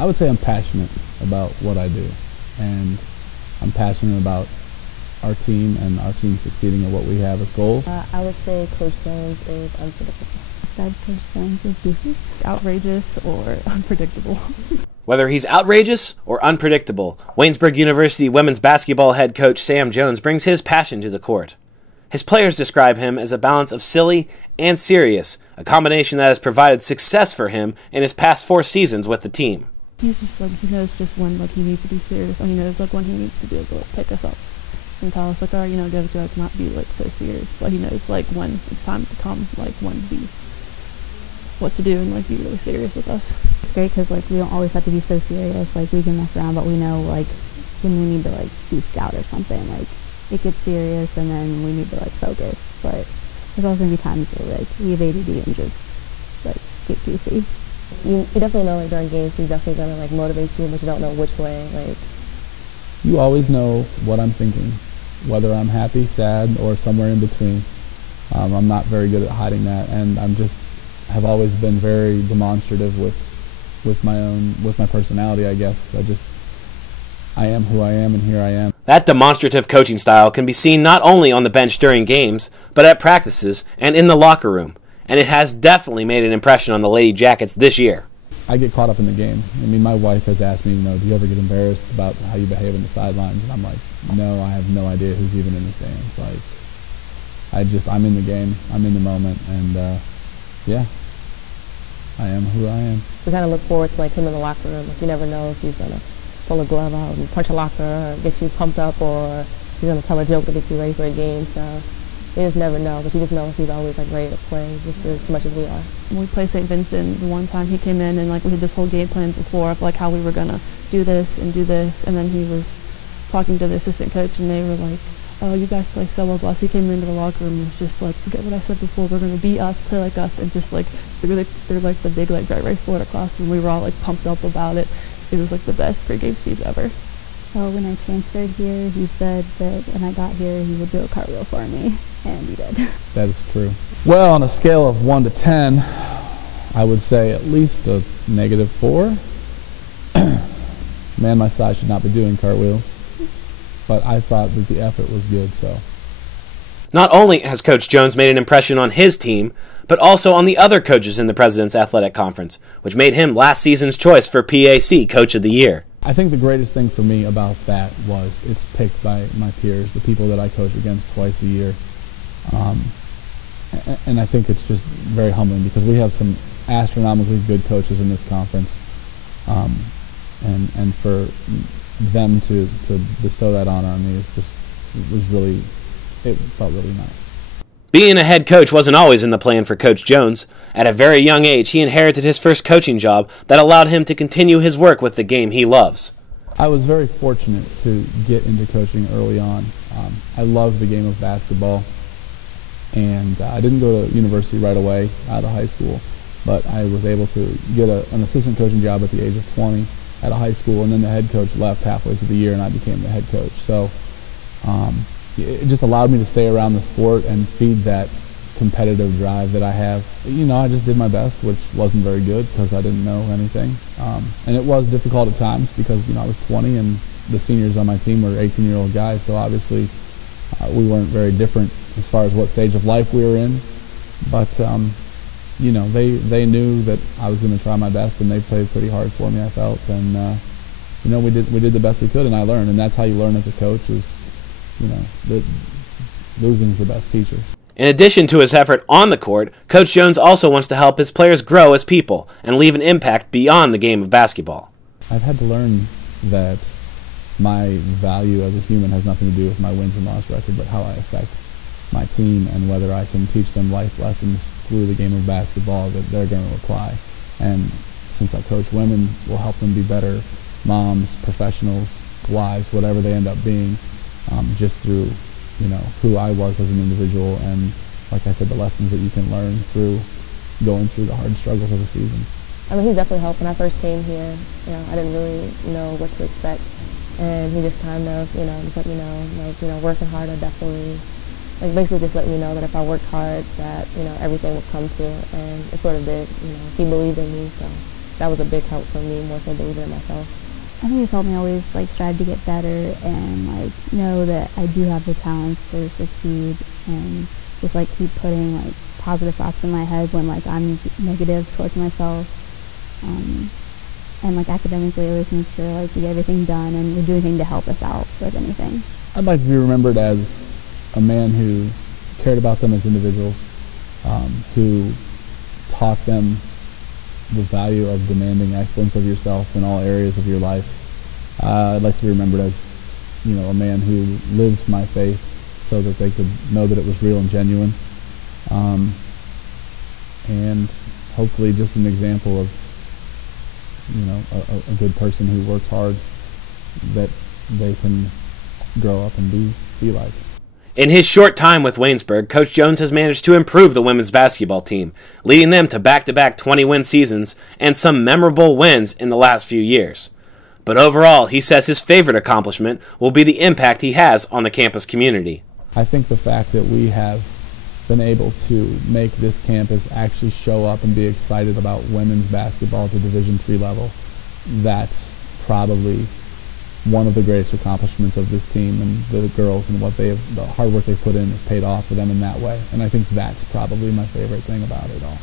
I would say I'm passionate about what I do, and I'm passionate about our team and our team succeeding at what we have as goals. I would say Coach Jones is unpredictable. Describe Coach Jones as goofy, outrageous, or unpredictable. Whether he's outrageous or unpredictable, Waynesburg University women's basketball head coach Sam Jones brings his passion to the court. His players describe him as a balance of silly and serious, a combination that has provided success for him in his past 4 seasons with the team. He's just like, he knows just when he needs to be serious, and he knows when he needs to be able to pick us up and tell us all right, give it to us, not be so serious. But he knows when it's time to come, what to do and be really serious with us. It's great because we don't always have to be so serious. We can mess around, but we know when we need to do scout or something, it gets serious and then we need to focus. But there's also gonna be times where we have ADD and just get goofy. You definitely know during games he's definitely gonna motivate you, but you don't know which way. You always know what I'm thinking, whether I'm happy, sad, or somewhere in between. I'm not very good at hiding that, and have always been very demonstrative with my personality, I guess. I am who I am, and here I am. That demonstrative coaching style can be seen not only on the bench during games, but at practices and in the locker room, and it has definitely made an impression on the Lady Jackets this year. I get caught up in the game. I mean, my wife has asked me, do you ever get embarrassed about how you behave in the sidelines? And I'm like, no, I have no idea who's even in the stands. I'm in the game, I'm in the moment, and yeah, I am who I am. We kind of look forward to him in the locker room. You never know if he's gonna pull a glove out and punch a locker, or get you pumped up, or he's gonna tell a joke to get you ready for a game. So you just never know, but you just know if he's always ready to play just as much as we are. When we played St. Vincent, the one time he came in and we had this whole game plan before of how we were gonna do this, and then he was talking to the assistant coach, and they were like, "Oh, you guys play so well, boss." He came into the locker room and was just "Forget what I said before. We're gonna beat us, play like us," and just they're the big dry race board across, and we were all pumped up about it. It was the best pregame speech ever. Well, when I transferred here, he said that when I got here, he would do a cartwheel for me, and he did. That is true. Well, on a scale of 1 to 10, I would say at least a -4. Man my size should not be doing cartwheels, but I thought that the effort was good, so. Not only has Coach Jones made an impression on his team, but also on the other coaches in the President's Athletic Conference, which made him last season's choice for PAC Coach of the Year. I think the greatest thing for me about that was it's picked by my peers, the people that I coach against twice a year. And I think it's just very humbling because we have some astronomically good coaches in this conference. And for them to bestow that honor on me it felt really nice. Being a head coach wasn't always in the plan for Coach Jones. At a very young age, he inherited his first coaching job that allowed him to continue his work with the game he loves. I was very fortunate to get into coaching early on. I loved the game of basketball, and I didn't go to university right away out of high school, but I was able to get an assistant coaching job at the age of 20 at a high school, and then the head coach left halfway through the year, and I became the head coach. So it just allowed me to stay around the sport and feed that competitive drive that I have. I just did my best, which wasn't very good because I didn't know anything. And it was difficult at times because, I was 20 and the seniors on my team were 18-year-old guys, so obviously we weren't very different as far as what stage of life we were in. But, they knew that I was going to try my best, and they played pretty hard for me, I felt. And, we did the best we could, and I learned. And that's how you learn as a coach is, losing is the best teacher. In addition to his effort on the court, Coach Jones also wants to help his players grow as people and leave an impact beyond the game of basketball. I've had to learn that my value as a human has nothing to do with my wins and loss record, but how I affect my team and whether I can teach them life lessons through the game of basketball that they're going to apply. And since I coach women, will help them be better moms, professionals, wives, whatever they end up being, just through who I was as an individual, and like I said, the lessons that you can learn through going through the hard struggles of the season. I mean, he definitely helped. When I first came here, I didn't really know what to expect, and he just kind of, just let me know, working hard, I definitely, basically just let me know that if I worked hard, that, everything would come to, and it sort of did. He believed in me, so that was a big help for me, more so believing in myself. I think it's helped me always like strive to get better and like know that I do have the talents to succeed, and just like keep putting like positive thoughts in my head when like I'm negative towards myself. And like academically, always make sure like we get everything done and we do anything to help us out with anything. I'd like to be remembered as a man who cared about them as individuals, who taught them the value of demanding excellence of yourself in all areas of your life. I'd like to be remembered as, a man who lived my faith so that they could know that it was real and genuine, and hopefully just an example of, a good person who works hard that they can grow up and be like. In his short time with Waynesburg, Coach Jones has managed to improve the women's basketball team, leading them to back-to-back 20-win seasons and some memorable wins in the last few years. But overall, he says his favorite accomplishment will be the impact he has on the campus community. I think the fact that we have been able to make this campus actually show up and be excited about women's basketball at the Division III level, that's probably one of the greatest accomplishments of this team, and the girls and the hard work they've put in has paid off for them in that way. And I think that's probably my favorite thing about it all.